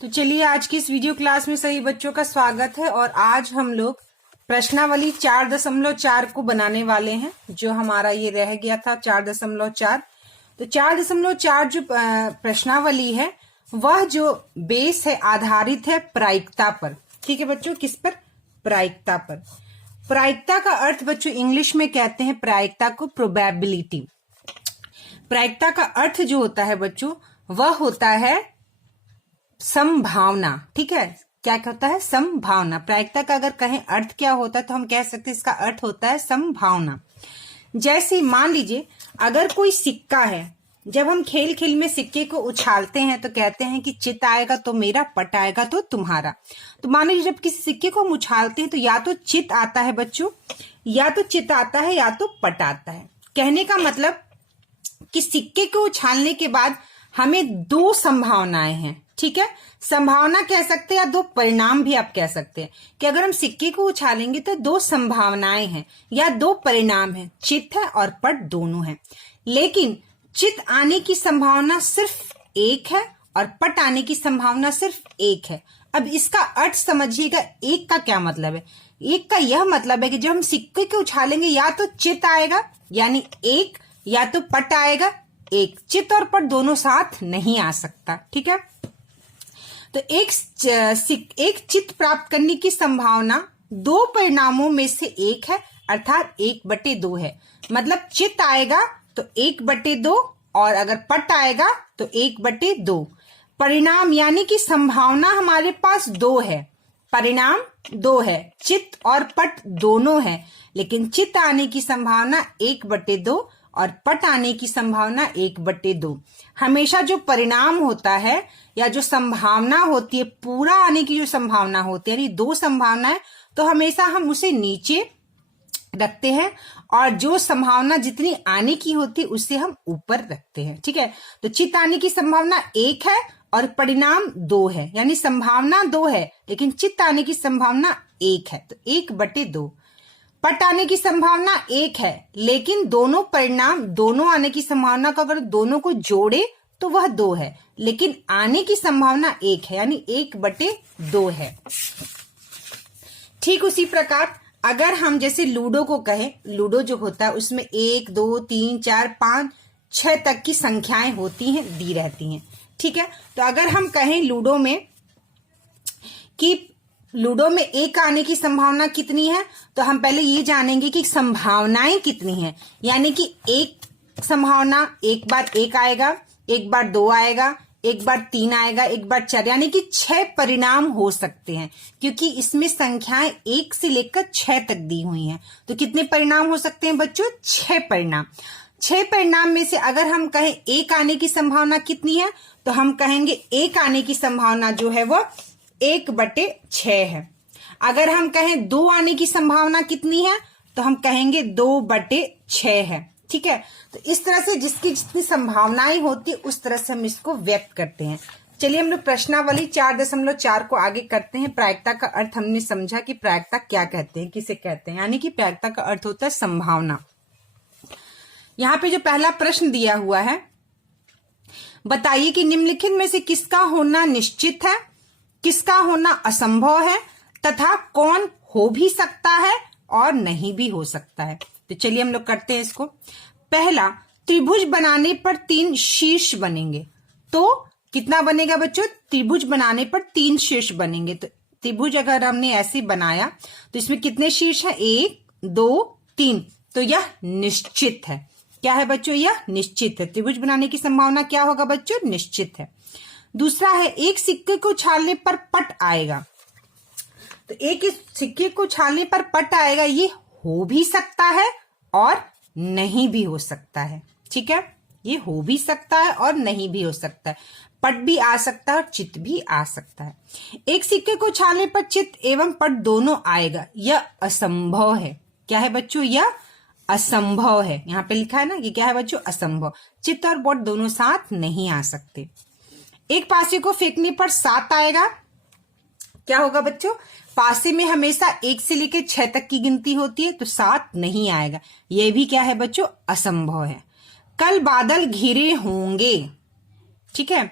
तो चलिए आज की इस वीडियो क्लास में सभी बच्चों का स्वागत है। और आज हम लोग प्रश्नावली 4.4 को बनाने वाले हैं, जो हमारा ये रह गया था 4.4। तो 4.4 जो प्रश्नावली है वह जो बेस है आधारित है प्रायिकता पर। ठीक है बच्चों, किस पर? प्रायिकता पर। प्रायिकता का अर्थ बच्चों इंग्लिश में कहते हैं प्रायिकता को प्रोबेबिलिटी। प्रायिकता का अर्थ जो होता है बच्चों वह होता है संभावना। ठीक है, क्या होता है? संभावना। प्रायिकता का अगर कहें अर्थ क्या होता है तो हम कह सकते हैं इसका अर्थ होता है संभावना। जैसे मान लीजिए अगर कोई सिक्का है, जब हम खेल खेल में सिक्के को उछालते हैं तो कहते हैं कि चित आएगा तो मेरा, पट आएगा तो तुम्हारा। तो मान लीजिए जब किसी सिक्के को हम उछालते हैं तो या तो चित आता है बच्चों, या तो चित आता है, या तो पट आता है। कहने का मतलब कि सिक्के को उछालने के बाद हमें दो संभावनाएं हैं। ठीक है, संभावना कह सकते हैं या दो परिणाम भी आप कह सकते हैं कि अगर हम सिक्के को उछालेंगे तो दो संभावनाएं हैं या दो परिणाम हैं, चित है और पट दोनों हैं। लेकिन चित आने की संभावना सिर्फ एक है और पट आने की संभावना सिर्फ एक है। अब इसका अर्थ समझिएगा, एक का क्या मतलब है? एक का यह मतलब है कि जब हम सिक्के को उछालेंगे या तो चित आएगा यानी एक, या तो पट आएगा एक। चित और पट दोनों साथ नहीं आ सकता। ठीक है, तो एक चित प्राप्त करने की संभावना दो परिणामों में से एक है, अर्थात 1/2 है। मतलब चित आएगा तो 1/2 और अगर पट आएगा तो 1/2। परिणाम यानी कि संभावना हमारे पास 2 है, परिणाम 2 है, चित और पट दोनों है। लेकिन चित आने की संभावना 1/2 और पट आने की संभावना 1/2। हमेशा जो परिणाम होता है या जो संभावना होती है, पूरा आने की जो संभावना होती है यानी दो संभावनाएं, तो हमेशा हम उसे नीचे रखते हैं और जो संभावना जितनी आने की होती है उससे हम ऊपर रखते हैं। ठीक है, तो चित आने की संभावना 1 है और परिणाम 2 है, यानी संभावना 2 है लेकिन चित आने की संभावना 1 है, तो 1/2। पट आने की संभावना 1 है लेकिन दोनों परिणाम, दोनों आने की संभावना को अगर दोनों को जोड़े तो वह 2 है, लेकिन आने की संभावना 1 है यानी 1/2 है। ठीक उसी प्रकार अगर हम जैसे लूडो को कहें, लूडो जो होता है उसमें 1 2 3 4 5 6 तक की संख्याएं होती हैं, दी रहती हैं। ठीक है, तो अगर हम कहें लूडो में कि लूडो में 1 आने की संभावना कितनी है, तो हम पहले ये जानेंगे कि संभावनाएं कितनी हैं। यानी कि एक संभावना एक बार 1 आएगा, एक बार 2 आएगा, एक बार 3 आएगा, एक बार 4, यानी कि 6 परिणाम हो सकते हैं, क्योंकि इसमें संख्याएं 1 से लेकर 6 तक दी हुई हैं। तो कितने परिणाम हो सकते हैं बच्चों? 6 परिणाम। 6 परिणाम में से अगर हम कहें 1 आने की संभावना कितनी है, तो हम कहेंगे 1 आने की संभावना जो है वो 1/6 है। अगर हम कहें 2 आने की संभावना कितनी है, तो हम कहेंगे 2/6 है। ठीक है, तो इस तरह से जिसकी जितनी संभावनाएं होती है उस तरह से हम इसको व्यक्त करते हैं। चलिए हम लोग प्रश्नावली 4.4 को आगे करते हैं। प्रायिकता का अर्थ हमने समझा कि प्रायिकता क्या कहते हैं, किसे कहते हैं, यानी कि प्रायिकता का अर्थ होता है संभावना। यहाँ पे जो पहला प्रश्न दिया हुआ है, बताइए कि निम्नलिखित में से किसका होना निश्चित है, किसका होना असंभव है तथा कौन हो भी सकता है और नहीं भी हो सकता है। तो चलिए हम लोग करते हैं इसको। पहला, त्रिभुज बनाने पर 3 शीर्ष बनेंगे। तो कितना बनेगा बच्चों? त्रिभुज बनाने पर 3 शीर्ष बनेंगे। तो त्रिभुज अगर हमने ऐसे बनाया तो इसमें कितने शीर्ष हैं? 1 2 3। तो यह निश्चित है। क्या है बच्चों? यह निश्चित है। त्रिभुज बनाने की संभावना क्या होगा बच्चों? निश्चित है। दूसरा है, एक सिक्के को उछालने पर पट आएगा। तो एक सिक्के को उछालने पर पट आएगा, ये हो भी सकता है और नहीं भी हो सकता है। ठीक है, ये हो भी सकता है और नहीं भी हो सकता है। पट भी आ सकता है और चित भी आ सकता है। एक सिक्के को उछालने पर चित एवं पट दोनों आएगा, यह असंभव है। क्या है बच्चों? यह असंभव है। यहाँ पे लिखा है ना, ये क्या है बच्चों? असंभव। चित और पट दोनों साथ नहीं आ सकते। एक पासे को फेंकने पर 7 आएगा। क्या होगा बच्चों? पासे में हमेशा 1 से लेकर 6 तक की गिनती होती है, तो 7 नहीं आएगा। यह भी क्या है बच्चों? असंभव है। कल बादल घिरे होंगे। ठीक है,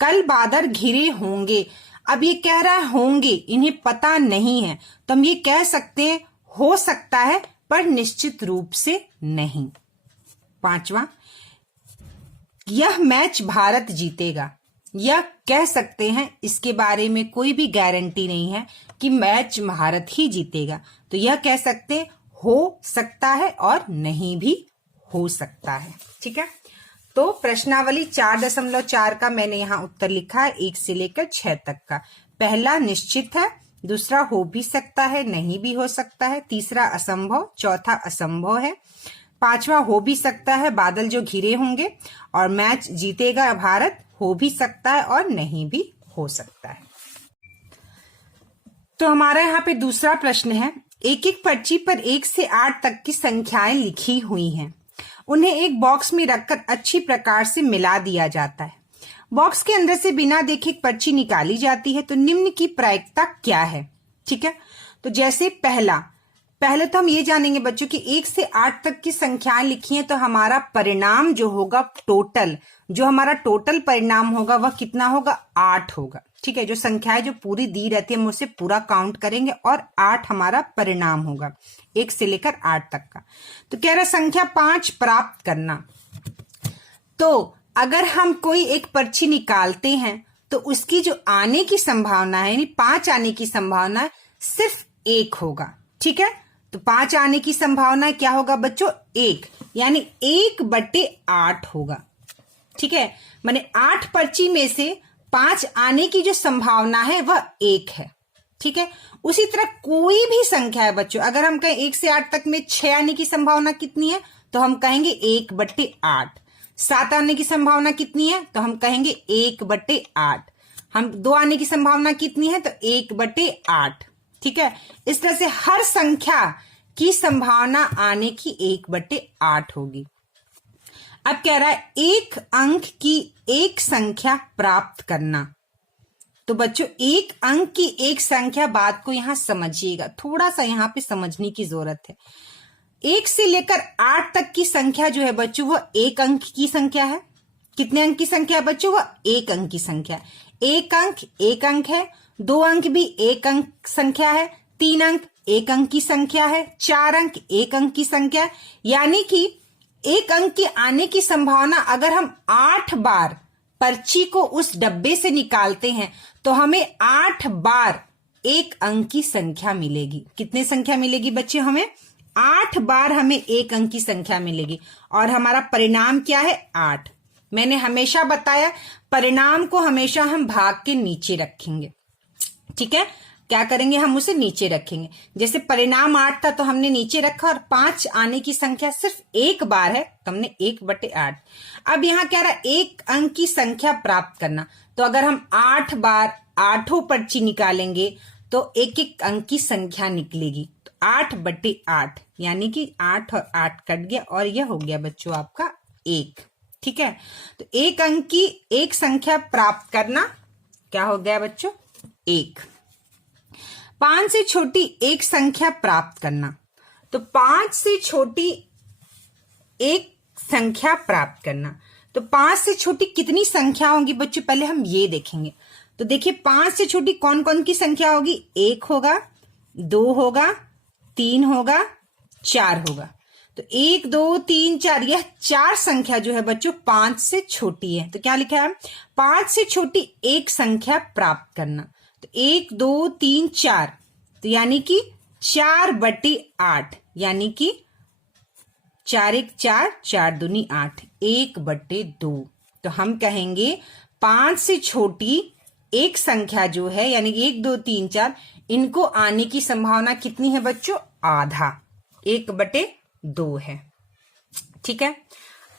कल बादल घिरे होंगे। अब ये कह रहा है होंगे, इन्हें पता नहीं है, तो हम ये कह सकते हैं हो सकता है पर निश्चित रूप से नहीं। 5वां, यह मैच भारत जीतेगा। यह कह सकते हैं, इसके बारे में कोई भी गारंटी नहीं है कि मैच भारत ही जीतेगा, तो यह कह सकते हैं हो सकता है और नहीं भी हो सकता है। ठीक है, तो प्रश्नावली 4.4 का मैंने यहाँ उत्तर लिखा है 1 से लेकर 6 तक का। पहला निश्चित है, दूसरा हो भी सकता है, नहीं भी हो सकता है, तीसरा असंभव, चौथा असंभव है, 5वां हो भी सकता है, बादल जो घिरे होंगे, और मैच जीतेगा भारत हो भी सकता है और नहीं भी हो सकता है। तो हमारा यहाँ पे दूसरा प्रश्न है, एक एक पर्ची पर 1 से 8 तक की संख्याएं लिखी हुई हैं, उन्हें एक बॉक्स में रखकर अच्छी प्रकार से मिला दिया जाता है। बॉक्स के अंदर से बिना देखे एक पर्ची निकाली जाती है, तो निम्न की प्रायिकता क्या है। ठीक है, तो जैसे पहले तो हम ये जानेंगे बच्चों कि 1 से 8 तक की संख्याएं लिखी हैं, तो हमारा परिणाम जो होगा टोटल, जो हमारा टोटल परिणाम होगा वह कितना होगा, 8 होगा। ठीक है, जो संख्याएं जो पूरी दी रहती है हम उसे पूरा काउंट करेंगे और 8 हमारा परिणाम होगा 1 से लेकर 8 तक का। तो कह रहा संख्या 5 प्राप्त करना। तो अगर हम कोई एक पर्ची निकालते हैं तो उसकी जो आने की संभावना है, यानी 5 आने की संभावना सिर्फ 1 होगा। ठीक है, तो 5 आने की संभावना क्या होगा बच्चों, 1, यानी 1/8 होगा। ठीक है, माने 8 पर्ची में से 5 आने की जो संभावना है वह 1 है। ठीक है, उसी तरह कोई भी संख्या है बच्चों, अगर हम कहें 1 से 8 तक में 6 आने की संभावना कितनी है, तो हम कहेंगे 1/8। 7 आने की संभावना कितनी है, तो हम कहेंगे 1/8। हम 2 आने की संभावना कितनी है, तो 1/8। ठीक है, इस तरह से हर संख्या की संभावना आने की 1/8 होगी। अब कह रहा है एक अंक की एक संख्या प्राप्त करना। तो बच्चों एक अंक की एक संख्या, बात को यहां समझिएगा, थोड़ा सा यहां पे समझने की जरूरत है। 1 से लेकर 8 तक की संख्या जो है बच्चों वह एक अंक की संख्या है। कितने अंक की संख्या है बच्चों, वह एक अंक की संख्या है। एक अंक एक अंक है, 2 अंक भी एक अंक संख्या है, 3 अंक एक अंक की संख्या है, 4 अंक एक अंक की संख्या है। यानी कि एक अंक के आने की संभावना अगर हम 8 बार पर्ची को उस डब्बे से निकालते हैं तो हमें 8 बार एक अंक की संख्या मिलेगी। कितने संख्या मिलेगी बच्चे, हमें 8 बार हमें एक अंक की संख्या मिलेगी। और हमारा परिणाम क्या है, 8। मैंने हमेशा बताया परिणाम को हमेशा हम भाग के नीचे रखेंगे। ठीक है, क्या करेंगे, हम उसे नीचे रखेंगे। जैसे परिणाम 8 था तो हमने नीचे रखा, और 5 आने की संख्या सिर्फ एक बार है तो हमने 1/8। अब यहाँ कह रहा है एक अंक की संख्या प्राप्त करना। तो अगर हम 8 बार 8 पर्ची निकालेंगे तो एक एक अंक की संख्या निकलेगी। तो 8/8 यानी कि 8 और 8 कट गया और यह हो गया बच्चों आपका 1। ठीक है, तो एक अंक की एक संख्या प्राप्त करना क्या हो गया बच्चों, 1। 5 से छोटी एक संख्या प्राप्त करना। तो 5 से छोटी एक संख्या प्राप्त करना, तो 5 से छोटी कितनी संख्या होगी बच्चों, पहले हम ये देखेंगे। तो देखिए 5 से छोटी कौन कौन की संख्या होगी, 1 होगा, 2 होगा, 3 होगा, 4 होगा। तो 1 2 3 4 यह 4 संख्या जो है बच्चों 5 से छोटी है। तो क्या लिखा है, 5 से छोटी एक संख्या प्राप्त करना। तो 1 2 3 4, तो यानी कि 4/8, यानी कि 4 1 4, 4 दूनी 8, 1/2। तो हम कहेंगे 5 से छोटी एक संख्या जो है, यानी कि 1 2 3 4, इनको आने की संभावना कितनी है बच्चों, आधा, 1/2 है। ठीक है,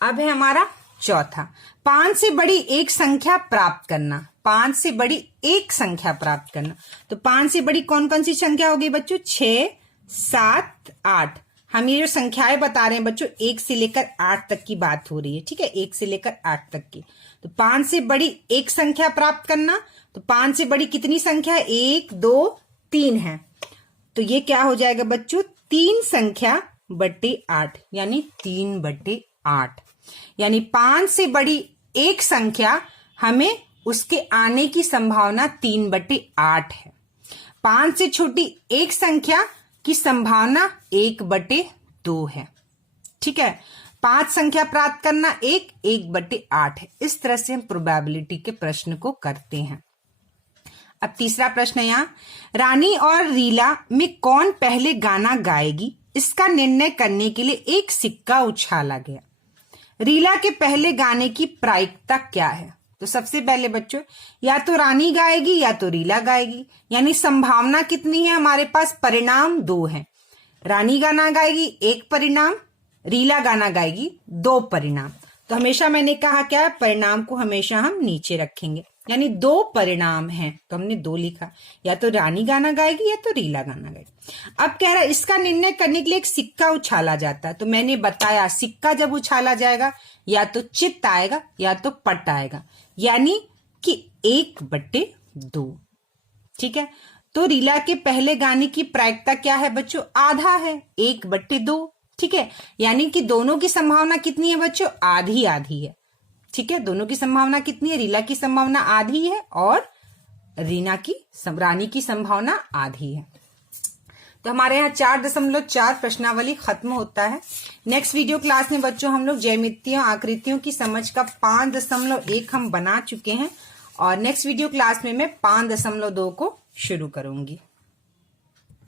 अब है हमारा चौथा, 5 से बड़ी एक संख्या प्राप्त करना। 5 से बड़ी एक संख्या प्राप्त करना। तो 5 से बड़ी कौन कौन सी संख्या होगी बच्चों, 6 7 8। हम ये जो संख्याएं बता रहे हैं बच्चों 1 से लेकर 8 तक की बात हो रही है। ठीक है, 1 से लेकर 8 तक की। तो 5 से बड़ी एक संख्या प्राप्त करना। तो 5 से बड़ी कितनी संख्या है, 1 2 3 है। तो ये क्या हो जाएगा बच्चों, 3 संख्या बटे 8, यानी 3/8। यानी 5 से बड़ी एक संख्या हमें उसके आने की संभावना 3/8 है। 5 से छोटी एक संख्या की संभावना 1/2 है। ठीक है, 5 संख्या प्राप्त करना 1/8 है। इस तरह से हम प्रोबेबिलिटी के प्रश्न को करते हैं। अब तीसरा प्रश्न है यहाँ, रानी और रीला में कौन पहले गाना गाएगी, इसका निर्णय करने के लिए एक सिक्का उछाला गया। रीला के पहले गाने की प्रायिकता क्या है? तो सबसे पहले बच्चों, या तो रानी गाएगी या तो रीला गाएगी, यानी संभावना कितनी है हमारे पास? परिणाम 2 है। रानी गाना गाएगी 1 परिणाम, रीला गाना गाएगी 2 परिणाम। तो हमेशा मैंने कहा क्या है, परिणाम को हमेशा हम नीचे रखेंगे, यानी 2 परिणाम हैं तो हमने 2 लिखा, या तो रानी गाना गाएगी या तो रीला गाना गाएगी। अब कह रहा है इसका निर्णय करने के लिए एक सिक्का उछाला जाता है। तो मैंने बताया सिक्का जब उछाला जाएगा या तो चित्त आएगा या तो पट आएगा, यानी कि 1/2। ठीक है, तो रीला के पहले गाने की प्रायिकता क्या है बच्चों? आधा है, 1/2। ठीक है, यानी कि दोनों की संभावना कितनी है बच्चों? आधी आधी है। ठीक है, दोनों की संभावना कितनी है? रीला की संभावना आधी है और रानी की संभावना आधी है। तो हमारे यहाँ 4.4 प्रश्नावली खत्म होता है। नेक्स्ट वीडियो क्लास में बच्चों हम लोग ज्यामितियों आकृतियों की समझ का 5.1 हम बना चुके हैं और नेक्स्ट वीडियो क्लास में मैं 5.2 को शुरू करूंगी।